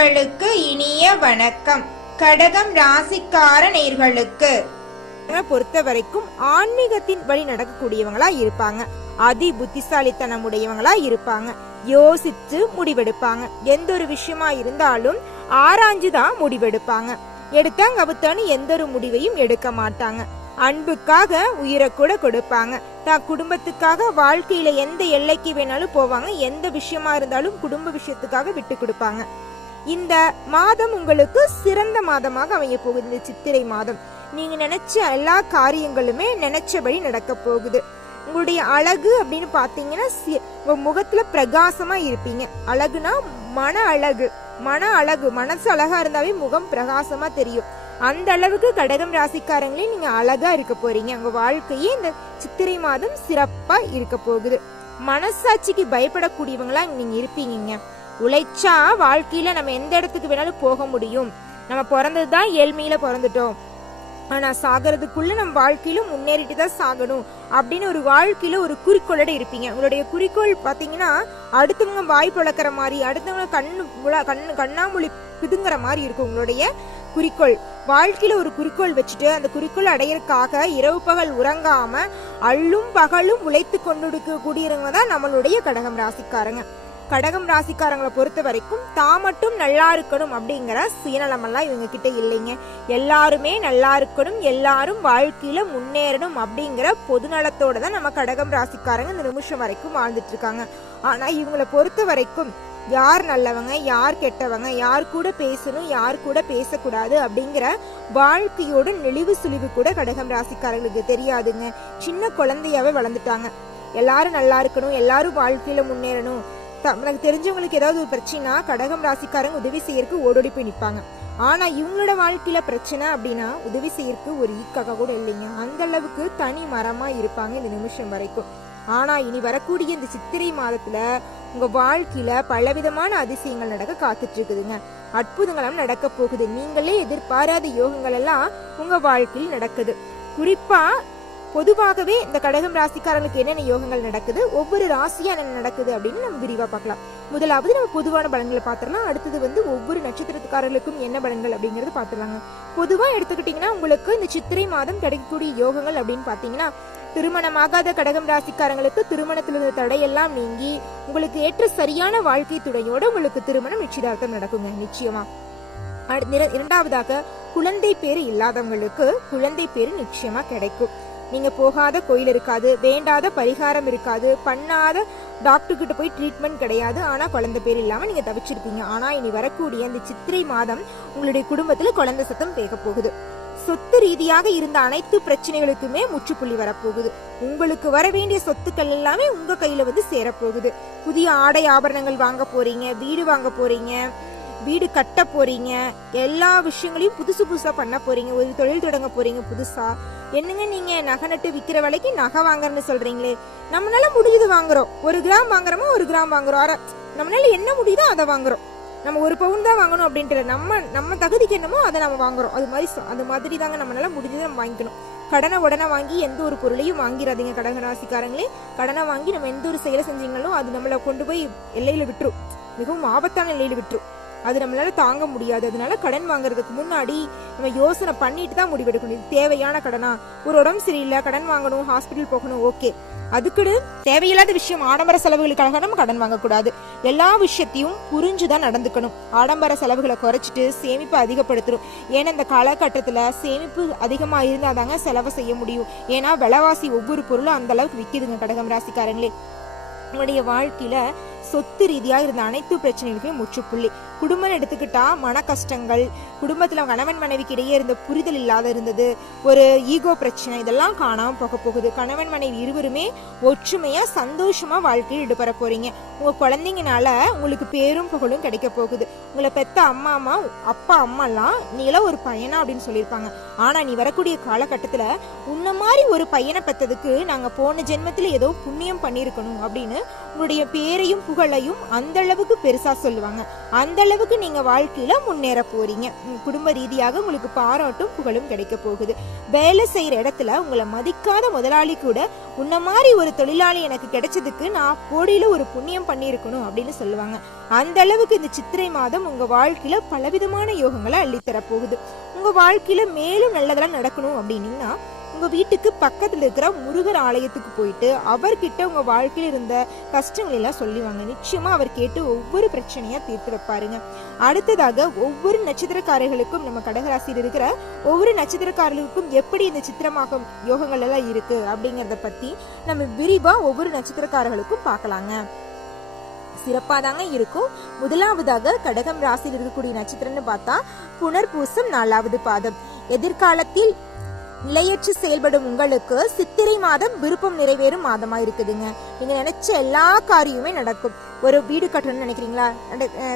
நேர்களுக்கு இனிய வணக்கம். கடகம் ராசிக்கார நேர்களுக்கு பொறுத்த வரைக்கும் ஆன்மீகத்தின் வழி நடக்கக்கூடியவங்களா இருப்பாங்க. அதி புத்திசாலித்தனம் உடையவங்களா இருப்பாங்க. யோசிச்சு முடிவெடுப்பாங்க. எந்த ஒரு விஷயமா இருந்தாலும் ஆராய்ஞ்சுதான் முடிவெடுப்பாங்க. எடுத்தாங்க கவுத்தான்னு எந்த ஒரு முடிவையும் எடுக்க மாட்டாங்க. அன்புக்காக உயிரை கூட கொடுப்பாங்க. தான் குடும்பத்துக்காக வாழ்க்கையில எந்த எல்லைக்கு வேணாலும் போவாங்க. எந்த விஷயமா இருந்தாலும் குடும்ப விஷயத்துக்காக விட்டு கொடுப்பாங்க. இந்த மாதம் உங்களுக்கு சிறந்த மாதமாக அமைய போகுது. இந்த சித்திரை மாதம் நீங்க நினைச்ச எல்லா காரியங்களுமே நினைச்சபடி நடக்க போகுது. உங்களுடைய அழகு அப்படின்னு பாத்தீங்கன்னா உங்க முகத்துல பிரகாசமா இருப்பீங்க. அழகுனா மன அழகு. மனசு அழகா இருந்தாவே முகம் பிரகாசமா தெரியும். அந்த அளவுக்கு கடகம் ராசிக்காரங்களே நீங்க அழகா இருக்க போறீங்க. உங்க வாழ்க்கையே இந்த சித்திரை மாதம் சிறப்பா இருக்க போகுது. மனசாட்சிக்கு பயப்படக்கூடியவங்களா நீங்க இருப்பீங்க. உழைச்சா வாழ்க்கையில நம்ம எந்த இடத்துக்கு வேணாலும் போக முடியும். நம்ம பிறந்ததுதான் ஏழ்மையில பிறந்துட்டோம், ஆனா சாகிறதுக்குள்ள நம்ம வாழ்க்கையில முன்னேறிட்டு தான் சாகணும் அப்படின்னு ஒரு வாழ்க்கையில ஒரு குறிக்கோளோட இருப்பீங்க. உங்களுடைய குறிக்கோள் பாத்தீங்கன்னா அடுத்தவங்க வாய் பழக்கிற மாதிரி, அடுத்தவங்க கண்ணாமொழி பிதுங்குற மாதிரி இருக்கும். உங்களுடைய குறிக்கோள் வாழ்க்கையில ஒரு குறிக்கோள் வச்சுட்டு அந்த குறிக்கோள் அடையறதுக்காக இரவு பகல் உறங்காம அள்ளும் பகலும் உழைத்து கொண்டிருக்க கூடியவங்க தான் நம்மளுடைய கடகம் ராசிக்காரங்க. கடகம் ராசிக்காரங்களை பொறுத்த வரைக்கும் தான் மட்டும் நல்லா இருக்கணும் அப்படிங்கிற சுயநலமெல்லாம் இவங்க கிட்ட இல்லைங்க. எல்லாருமே நல்லா இருக்கணும், எல்லாரும் வாழ்க்கையில முன்னேறணும் அப்படிங்கிற பொதுநலத்தோட தான் நம்ம கடகம் ராசிக்காரங்க இந்த நிமிஷம் வரைக்கும் வாழ்ந்துட்டு இருக்காங்க. ஆனா இவங்களை பொறுத்த வரைக்கும் யார் நல்லவங்க, யார் கெட்டவங்க, யார் கூட பேசணும், யார் கூட பேசக்கூடாது அப்படிங்கிற வாழ்க்கையோட நெளிவு சுழிவு கூட கடகம் ராசிக்காரங்களுக்கு தெரியாதுங்க. சின்ன குழந்தையாவே வளர்ந்துட்டாங்க. எல்லாரும் நல்லா இருக்கணும், எல்லாரும் வாழ்க்கையில முன்னேறணும். எனக்கு தெரிஞ்சவங்களுக்கு ஏதாவது ஒரு பிரச்சனைனா கடகம் ராசிக்காரங்க உதவி செய்யறதுக்கு ஓடோடி போய் நிற்பாங்க. ஆனா இவங்களோட வாழ்க்கையில பிரச்சனை அப்படின்னா உதவி செய்யறதுக்கு ஒரு ஈக்காக கூட இல்லைங்க. அந்த அளவுக்கு தனி மரமா இருப்பாங்க இந்த நிமிஷம் வரைக்கும். ஆனா இனி வரக்கூடிய இந்த சித்திரை மாதத்துல உங்க வாழ்க்கையில பலவிதமான அதிசயங்கள் நடக்க காத்துட்டு இருக்குதுங்க. அற்புதங்களும் நடக்க போகுது. நீங்களே எதிர்பாராத யோகங்கள் எல்லாம் உங்க வாழ்க்கையில் நடக்குது. குறிப்பா பொதுவாகவே இந்த கடகம் ராசிக்காரங்களுக்கு என்னென்ன யோகங்கள் நடக்குது, ஒவ்வொரு ராசியா என்ன நடக்குது அப்படின்னு நம்ம விரிவா பார்க்கலாம். முதலாவது நம்ம பொதுவான பலன்களை பார்த்துடலாம். அடுத்தது ஒவ்வொரு நட்சத்திரத்துக்காரர்களுக்கும் என்ன பலன்கள் அப்படிங்கறது பார்த்துடலாங்க. பொதுவா எடுத்துக்கிட்டீங்கன்னா உங்களுக்கு இந்த சித்திரை மாதம் கிடைக்கக்கூடிய யோகங்கள் அப்படின்னு பாத்தீங்கன்னா, திருமணமாகாத கடகம் ராசிக்காரங்களுக்கு திருமணத்தில் இருந்த தடையெல்லாம் நீங்கி உங்களுக்கு ஏற்ற சரியான வாழ்க்கை துணையோட உங்களுக்கு திருமணம் நிச்சயதார்த்தம் நடக்குங்க நிச்சயமா. இரண்டாவதாக குழந்தை பேரு இல்லாதவங்களுக்கு குழந்தை பேரு நிச்சயமா கிடைக்கும். நீங்க போகாத கோயில் இருக்காது, வேண்டாத பரிகாரம் இருக்காது, பண்ணாத டாக்டர் கிட்ட போய் ட்ரீட்மெண்ட் கிடையாது. ஆனா குழந்தை பேர் இல்லாம நீங்க தவிச்சிருப்பீங்க. ஆனா இனி வரக்கூடிய இந்த சித்திரை மாதம் உங்களுடைய குடும்பத்துல குழந்தை சத்தம் கேட்க போகுது. சொத்து ரீதியாக இருந்த அனைத்து பிரச்சனைகளுக்குமே முற்றுப்புள்ளி வரப்போகுது. உங்களுக்கு வர வேண்டிய சொத்துக்கள் எல்லாமே உங்க கையில சேரப்போகுது. புதிய ஆடை ஆபரணங்கள் வாங்க போறீங்க, வீடு வாங்க போறீங்க, வீடு கட்ட போறீங்க, எல்லா விஷயங்களையும் புதுசா பண்ண போறீங்க. ஒரு தொழில் தொடங்க போறீங்க புதுசா. என்னங்க நீங்க நகை நட்டு விக்கிற விலைக்கு நகை வாங்குறன்னு சொல்றீங்களே, நம்மளால முடிஞ்சது வாங்குறோம். 1 கிராம் வாங்குறோமா 1 கிராம் வாங்குறோம். நம்மளால என்ன முடியுதோ அதை வாங்குறோம். நம்ம 1 பவுன் தான் வாங்கணும் அப்படின்ட்டு நம்ம தகுதிக்கு என்னமோ அதை நம்ம வாங்குறோம். அது மாதிரி தாங்க நம்மளால முடிஞ்சதை நம்ம வாங்கிக்கணும். கடனை உடனே வாங்கி எந்த ஒரு பொருளையும் வாங்கிடாதீங்க கடக ராசிக்காரங்களே. கடனை வாங்கி நம்ம எந்த ஒரு செயலை செஞ்சீங்கனாலும் அது நம்மளை கொண்டு போய் எல்லையில விட்டுரும், மிகவும் ஆபத்தான எல்லையில விட்டுரும். அது நம்மளால தாங்க முடியாது. அதனால கடன் வாங்குறதுக்கு முன்னாடி நம்ம யோசனை பண்ணிட்டு தான் முடிவெடுக்கணும். இது தேவையான கடனா, ஒரு உடம்பு சரியில்லை கடன் வாங்கணும், ஹாஸ்பிட்டல் போகணும், ஓகே. அதுக்குன்னு தேவையில்லாத விஷயம் ஆடம்பர செலவுகளுக்காக நம்ம கடன் வாங்கக்கூடாது. எல்லா விஷயத்தையும் புரிஞ்சுதான் நடந்துக்கணும். ஆடம்பர செலவுகளை குறைச்சிட்டு சேமிப்பு அதிகப்படுத்தணும். ஏன்னா இந்த காலகட்டத்துல சேமிப்பு அதிகமா இருந்தாதாங்க செலவு செய்ய முடியும். ஏன்னா விலைவாசி ஒவ்வொரு பொருளும் அந்த அளவுக்கு விற்கிதுங்க கடகம் ராசிக்காரங்களே. உங்களுடைய வாழ்க்கையில சொத்து ரீதியாக இருந்த அனைத்து பிரச்சனைகளுக்கும் முற்றுப்புள்ளி. குடும்பம் எடுத்துக்கிட்டா மன கஷ்டங்கள், குடும்பத்துல கணவன் மனைவிக்கு இடையே இருந்த புரிதல் இல்லாத இருந்தது, ஒரு ஈகோ பிரச்சனை, இதெல்லாம் காணாம போக போகுது. கணவன் மனைவி இருவருமே ஒற்றுமையா சந்தோஷமா வாழ்க்கையில் ஈடுபட போறீங்க. உங்க குழந்தைங்கனால உங்களுக்கு பேரும் புகழும் கிடைக்க போகுது. உங்களை பெத்த அப்பா அம்மாலாம் நீலாம் ஒரு பையனா அப்படின்னு சொல்லியிருப்பாங்க. ஆனா நீ வரக்கூடிய காலகட்டத்துல உன்ன மாதிரி ஒரு பையனை பெத்ததுக்கு நாங்க போன ஜென்மத்துல ஏதோ புண்ணியம் பண்ணிருக்கணும் அப்படின்னு உங்களுடைய பேரையும் புகழையும் அந்த அளவுக்கு பெருசா சொல்லுவாங்க. அந்த அளவுக்கு நீங்க வாழ்க்கையில முன்னேற போறீங்க. குடும்ப ரீதியாக உங்களுக்கு பாராட்டும் புகழும் கிடைக்க போகுது. வேலை செய்யற இடத்துல உங்களை மதிக்காத முதலாளி கூட உன்ன மாதிரி ஒரு தொழிலாளி எனக்கு கிடைச்சதுக்கு நான் கோடியில ஒரு புண்ணியம் பண்ணியிருக்கணும் அப்படின்னு சொல்லுவாங்க. அந்த அளவுக்கு இந்த சித்திரை மாதம் உங்க வாழ்க்கையில பலவிதமான யோகங்களை அள்ளித்தர போகுது. உங்க வாழ்க்கையில மேலும் நல்லதெல்லாம் நடக்கணும் அப்படின்னீங்கன்னா உங்க வீட்டுக்கு பக்கத்துல இருக்கிற முருகர் ஆலயத்துக்கு போயிட்டு அவர்கிட்ட உங்க வாழ்க்கையில இருந்த கஷ்டங்கள் எல்லாம் சொல்லுவாங்க. நிச்சயமா அவர் கேட்டு ஒவ்வொரு பிரச்சனையா தீர்த்து வைப்பாருங்க. அடுத்ததாக ஒவ்வொரு நட்சத்திரக்காரர்களுக்கும், நம்ம கடகராசியில் இருக்கிற ஒவ்வொரு நட்சத்திரக்காரர்களுக்கும் எப்படி இந்த சித்திரமாக யோகங்கள் எல்லாம் இருக்கு அப்படிங்கறத பத்தி நம்ம விரிவா ஒவ்வொரு நட்சத்திரக்காரர்களுக்கும் பார்க்கலாங்க. சிறப்பாதாங்க இருக்கும். முதலாவதாக கடகம் ராசியில் இருக்கக்கூடிய நட்சத்திரம்னு பார்த்தா புனர்பூசம் 4வது பாதம். எதிர்காலத்தில் நிலையற்று செயல்படும் உங்களுக்கு சித்திரை மாதம் விருப்பம் நிறைவேறும் மாதமா இருக்குதுங்க. நீங்க நினைச்ச எல்லா காரியமுமே நடக்கும். ஒரு வீடு கட்டணும்னு நினைக்கிறீங்களா,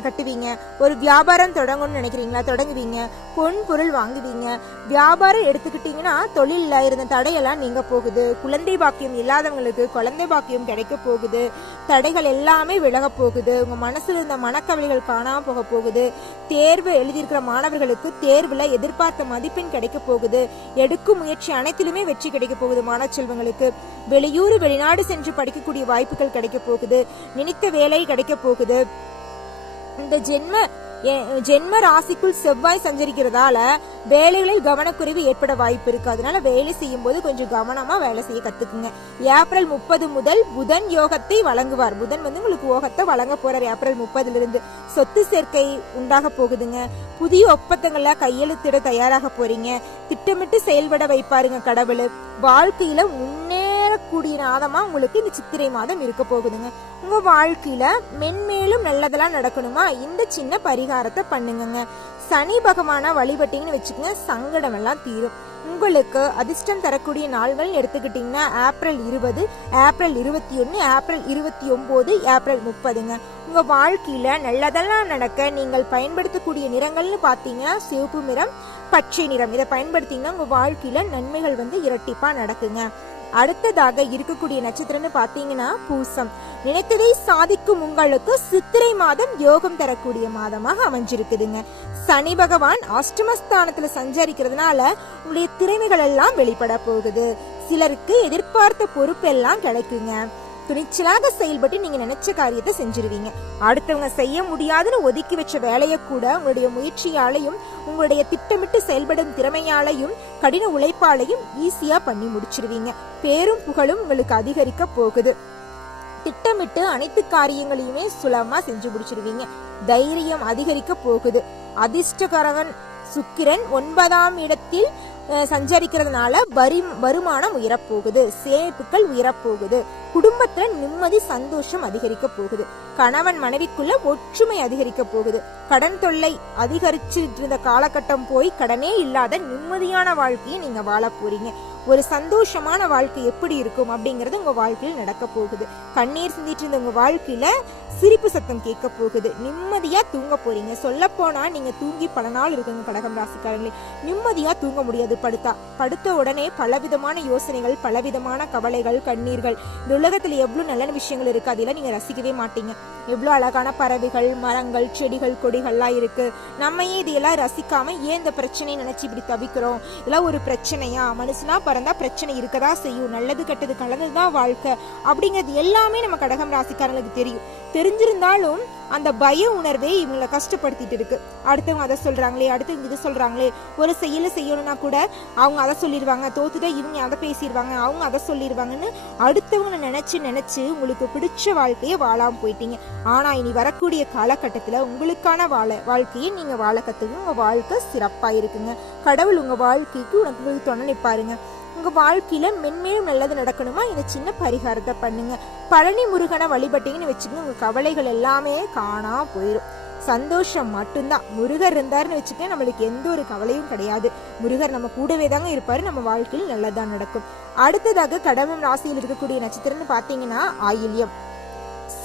கட்டுவீங்க. ஒரு வியாபாரம் தொடங்கணும்னு நினைக்கிறீங்களா, தொடங்குவீங்க. பொன் பொருள் வாங்குவீங்க. வியாபாரம் எடுத்துக்கிட்டீங்கன்னா தொழில இருந்த தடையெல்லாம் நீங்க போகுது. குழந்தை பாக்கியம் இல்லாதவங்களுக்கு குழந்தை பாக்கியம் கிடைக்க போகுது. தடைகள் எல்லாமே விலக போகுது. உங்க மனசுல இருந்த மனக்கவலைகள் காணாம போக போகுது. தேர்வு எழுதியிருக்கிற மாணவர்களுக்கு தேர்வுல எதிர்பார்த்த மதிப்பெண் கிடைக்க போகுது. எடுக்கும் முயற்சி அனைத்திலுமே வெற்றி கிடைக்க போகுது. மாணவ செல்வங்களுக்கு வெளியூர் வெளிநாடு சென்று படிக்கக்கூடிய வாய்ப்புகள் கிடைக்க போகுது. நினைத்த வேலை கிடைக்க போகுது. இந்த ஜென்ம ராசிக்குள் செவ்வாய் சஞ்சரிக்கிறதால வேலைகளில் கவனக்குறைவு ஏற்பட வாய்ப்பு இருக்கு. அதனால வேலை செய்யும் போது கொஞ்சம் கவனமா வேலை செய்ய கத்துக்குங்க. ஏப்ரல் 30 முதல் புதன் யோகத்தை வழங்குவார். புதன் உங்களுக்கு யோகத்தை வழங்க போறார். ஏப்ரல் 30 இருந்து சொத்து சேர்க்கை உண்டாக போகுதுங்க. புதிய ஒப்பந்தங்கள்ல கையெழுத்திட தயாராக போறீங்க. திட்டமிட்டு செயல்பட வைப்பாருங்க கடவுள். வாழ்க்கையில முன்னேறக்கூடிய நாதமா உங்களுக்கு இந்த சித்திரை மாதம் இருக்க போகுதுங்க. உங்க வாழ்க்கையில மென்மேலும் நல்லதெல்லாம் நடக்கணுமா, இந்த சின்ன பரிகாரத்தை பண்ணுங்க. சனி பகவான வழிபட்டீங்கன்னு வச்சுக்கோங்க, சங்கடம் எல்லாம் தீரும். உங்களுக்கு அதிர்ஷ்டம் தரக்கூடிய நாள்கள் எடுத்துக்கிட்டீங்கன்னா ஏப்ரல் 20, ஏப்ரல் 21, ஏப்ரல் 29, ஏப்ரல் 30ங்க. உங்க வாழ்க்கையில நல்லதெல்லாம் நடக்க நீங்கள் பயன்படுத்தக்கூடிய நிறங்கள்னு பாத்தீங்கன்னா சிவப்பு நிறம், பச்சை நிறம். இதை பயன்படுத்தீங்கன்னா உங்க வாழ்க்கையில நன்மைகள் இரட்டிப்பா நடக்குங்க. அடுத்ததாக இருக்கக்கூடிய நட்சத்திரம்னு பாத்தீங்கன்னா பூசம். நினைத்ததை சாதிக்கும் உங்களுக்கு சித்திரை மாதம் யோகம் தரக்கூடிய மாதமாக அமைஞ்சிருக்குதுங்க. சனி பகவான் அஷ்டமஸ்தானத்துல சஞ்சரிக்கிறதுனால உங்களுடைய திறமைகள் எல்லாம் வெளிப்பட போகுது. சிலருக்கு எதிர்பார்த்த பொறுப்பு எல்லாம் கிடைக்குங்க. துணிச்சலாக செயல்பட்டு நீங்க நினைச்ச காரியத்தை செஞ்சிருவீங்க. அடுத்தவங்க செய்ய முடியாதுன்னு ஒதுக்கி வச்ச வேலையை கூட உங்களுடைய முயற்சியாலையும் உங்களுடைய திட்டமிட்டு செயல்படும் திறமையாலையும் கடின உழைப்பாலையும் ஈஸியா பண்ணி முடிச்சிருவீங்க. பேரும் புகழும் உங்களுக்கு அதிகரிக்க போகுது. திட்டமிட்டு அனைத்து காரியங்களையுமே சுலபமா செஞ்சு முடிச்சிருவீங்க. தைரியம் அதிகரிக்க போகுது. அதிர்ஷ்டகரவன் சுக்கிரன் 9ஆம் இடத்தில் சஞ்சரிக்கிறதுனால வருமானம் உயரப்போகுது. சேமிப்புகள் உயரப்போகுது. குடும்பத்துல நிம்மதி சந்தோஷம் அதிகரிக்க போகுது. கணவன் மனைவிக்குள்ள ஒற்றுமை அதிகரிக்க போகுது. கடன் தொல்லை அதிகரிச்சுட்டு இருந்த காலகட்டம் போய் கடனே இல்லாத நிம்மதியான வாழ்க்கையை நீங்க வாழ போறீங்க. ஒரு சந்தோஷமான வாழ்க்கை எப்படி இருக்கும் அப்படிங்கறது உங்க வாழ்க்கையில் நடக்க போகுது. கண்ணீர் சிந்திட்டு இருந்த உங்க வாழ்க்கையில சிரிப்பு சத்தம் கேட்க போகுது. நிம்மதியா தூங்க போறீங்க. சொல்ல போனா நீங்க தூங்கி பல நாள் இருக்குங்க கடகம் ராசிக்காரங்களே. நிம்மதியா தூங்க முடியாது. படுத்த உடனே பலவிதமான யோசனைகள், பலவிதமான கவலைகள், கண்ணீர்கள். இந்த உலகத்துல எவ்வளவு நல்ல விஷயங்கள் இருக்கு, அதெல்லாம் நீங்க ரசிக்கவே மாட்டீங்க. எவ்வளவு அழகான பறவைகள், மரங்கள், செடிகள், கொடிகள்லாம் இருக்கு. நம்ம இதெல்லாம் ரசிக்காம ஏன் இந்த பிரச்சனையை நினைச்சு இப்படி தவிக்கிறோம்? இதெல்லாம் ஒரு பிரச்சனையா? மனுஷனா பிறந்தா பிரச்சனை இருக்கதா செய்யும். நல்லது கெட்டது கலந்துதான் வாழ்க்கை அப்படிங்கிறது எல்லாமே நம்ம கடகம் ராசிக்காரங்களுக்கு தெரியும். தெரிஞ்சிருந்தாலும் அந்த பய உணர்வே இவங்களை கஷ்டப்படுத்திட்டு இருக்கு. அடுத்தவங்க அதை சொல்றாங்களே, அடுத்தவங்க இதை சொல்றாங்களே. ஒரு செயலை செய்யணும்னா கூட அவங்க அதை சொல்லிடுவாங்க, தோத்துட்டா இவங்க அதை பேசிடுவாங்க, அவங்க அதை சொல்லிடுவாங்கன்னு அடுத்தவங்க நினைச்சு உங்களுக்கு பிடிச்ச வாழ்க்கையை வாழாம போயிட்டீங்க. ஆனா இனி வரக்கூடிய காலகட்டத்துல உங்களுக்கான வாழ்க்கையை நீங்க வாழ கத்துக்கு. உங்க வாழ்க்கை சிறப்பா இருக்குங்க. கடவுள் உங்க வாழ்க்கைக்கு உனக்கு துணை நிற்பாருங்க. உங்க வாழ்க்கையில மென்மேலும் நல்லது நடக்கணுமா, இந்த சின்ன பரிகாரத்தை பண்ணுங்க. பழனி முருகனை வழிபட்டீங்கன்னு வச்சுக்கோங்க, உங்க கவலைகள் எல்லாமே காணா போயிடும். சந்தோஷம் மட்டும்தான். முருகர் இருந்தாருன்னு வச்சுக்க நம்மளுக்கு எந்த ஒரு கவலையும் கிடையாது. முருகர் நம்ம கூடவே தாங்க இருப்பாரு. நம்ம வாழ்க்கையில் நல்லதான் நடக்கும். அடுத்ததாக கடகம் ராசியில் இருக்கக்கூடிய நட்சத்திரம்னு பாத்தீங்கன்னா ஆயில்யம்.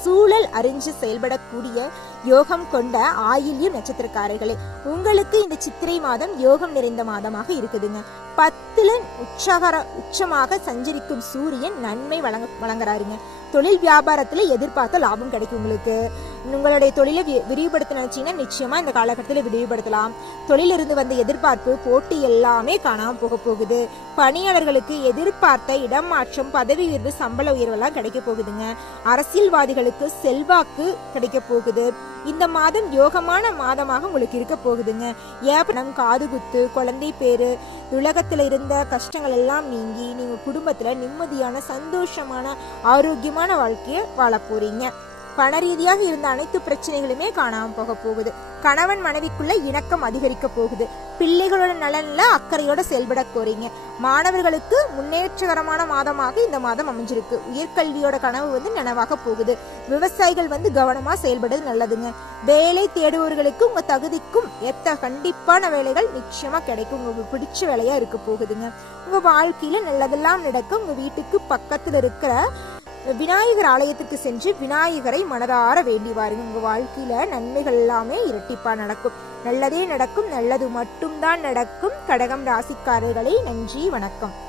சூழல் அறிஞ்சு செயல்படக்கூடிய யோகம் கொண்ட ஆயில்யம் நட்சத்திரக்காரர்களே, உங்களுக்கு இந்த சித்திரை மாதம் யோகம் நிறைந்த மாதமாக இருக்குதுங்க. 10ல் உச்சமாக சஞ்சரிக்கும் சூரியன் நன்மை வழங்குறாருங்க. தொழில் வியாபாரத்துல எதிர்பார்த்த லாபம் கிடைக்கும் உங்களுக்கு. உங்களுடைய தொழிலை விரிவுபடுத்த நினைச்சீங்கன்னா நிச்சயமா இந்த காலகட்டத்தில் விரிவுபடுத்தலாம். தொழிலிருந்து வந்த எதிர்பார்ப்பு, போட்டி எல்லாமே காணாம போக போகுது. பணியாளர்களுக்கு எதிர்பார்த்த இடமாற்றம், பதவி உயர்வு, சம்பள உயர்வெல்லாம் கிடைக்க போகுதுங்க. அரசியல்வாதிகளுக்கு செல்வாக்கு கிடைக்க போகுது. இந்த மாதம் யோகமான மாதமாக உங்களுக்கு இருக்க போகுதுங்க. ஏப்பனம், காது குத்து, குழந்தை பேரு, உலகத்துல இருந்த கஷ்டங்கள் எல்லாம் நீங்கி நீங்க குடும்பத்துல நிம்மதியான, சந்தோஷமான, ஆரோக்கியமான வாழ்க்கையை வாழ போறீங்க. பண ரீதியாக இருந்த அனைத்து பிரச்சனைகளுமே காணாம போக போகுது. கணவன் மனைவிக்குள்ள இணக்கம் அதிகரிக்க போகுது. பிள்ளைகளோட நலன்ல அக்கறையோட செயல்பட போறீங்க. மாணவர்களுக்கு முன்னேற்றகரமான மாதமாக இந்த மாதம் அமைஞ்சிருக்கு. உயர்கல்வியோட கனவு நனவாக போகுது. விவசாயிகள் கவனமா செயல்படுறது நல்லதுங்க. வேலை தேடுபவர்களுக்கு உங்க தகுதிக்கும் ஏத்த கண்டிப்பான வேலைகள் நிச்சயமா கிடைக்கும். உங்களுக்கு பிடிச்ச வேலையா இருக்க போகுதுங்க. உங்க வாழ்க்கையில நல்லதெல்லாம் நடக்கும். உங்க வீட்டுக்கு பக்கத்துல இருக்கிற விநாயகர் ஆலயத்துக்கு சென்று விநாயகரை மனதார வேண்டி வாருங்க. உங்க வாழ்க்கையில நன்மைகள் எல்லாமே இரட்டிப்பா நடக்கும். நல்லதே நடக்கும். நல்லது மட்டும்தான் நடக்கும். கடகம் ராசிக்காரர்களே, நன்றி, வணக்கம்.